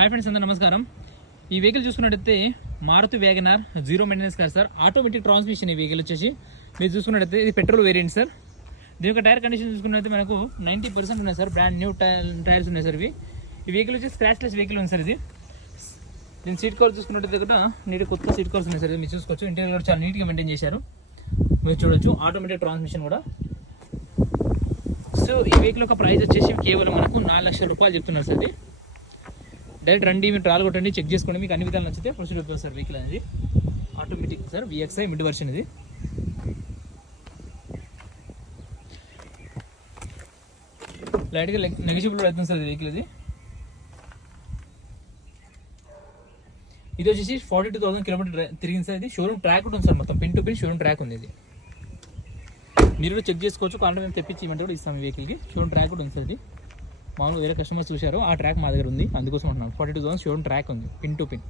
Hi friends, అందరూ నమస్కారం. ఈ వెహికల్ చూసుకున్నట్టయితే Maruti WagonR zero maintenance car sir. Automatic transmission ఈ వెహికల్ వచ్చేసి మీరు చూసుకున్నట్టయితే ఇది పెట్రోల్ వేరియంట్ సార్. దీని యొక్క టైర్ కండిషన్ చూసుకున్నట్లయితే మనకు 90% ఉన్నాయి సార్. బ్రాండ్ న్యూ టైర్స్ ఉన్నాయి సార్. ఈ వెహికల్ వచ్చి స్క్రాచ్లెస్ వెహికల్ ఉంది సార్. ఇది దీని సీట్ కవర్ చూసుకున్నట్టయితే కూడా నీట్ కొత్త సీట్ కవర్స్ ఉన్నాయి సార్. మీరు చూసుకోవచ్చు. ఇంటీరియర్ కూడా చాలా నీట్గా మెయింటైన్ చేశారు. మీరు చూడొచ్చు ఆటోమేటిక్ ట్రాన్స్మిషన్ కూడా. సో ఈ వెహికల్ యొక్క ప్రైస్ వచ్చేసి కేవలం మనకు 4 లక్షల రూపాయలు చెప్తున్నారు సార్. ఇది డైరెక్ట్ రండి, మీరు ట్రాల్ కొట్టండి, చెక్ చేసుకోండి. మీకు అన్ని విధాలు నచ్చితే ప్రొసీడ్ అవుతుంది సార్. వెహికల్ అనేది automatic sir. VXI mid version ఇది. లైట్గా నెగిజిబుల్ అవుతుంది సార్ వెహికల్ ఇది. ఇది వచ్చేసి 42,000 కిలోమీటర్ తిరిగింది సార్. ఇది షోరూమ్ ట్రాక్ ఉంటుంది సార్. మొత్తం pin to pin showroom track ఉంది. ఇది మీరు కూడా చెక్ చేసుకోవచ్చు. కావాలంటే మేము తెప్పించి ఇవ్వమంటే కూడా ఇస్తాం. ఈ వెహికల్కి షోరూమ్ ట్రాక్ కూడా ఉంది సార్. ఇది మామూలుగా వేరే కస్టమర్స్ చూశారు, ఆ ట్రాక్ మా దగ్గర ఉంది, అందుకోసం అంటున్నాను. 42,000 షోరూమ్ ట్రాక్ ఉంది, పిన్ టు పిన్.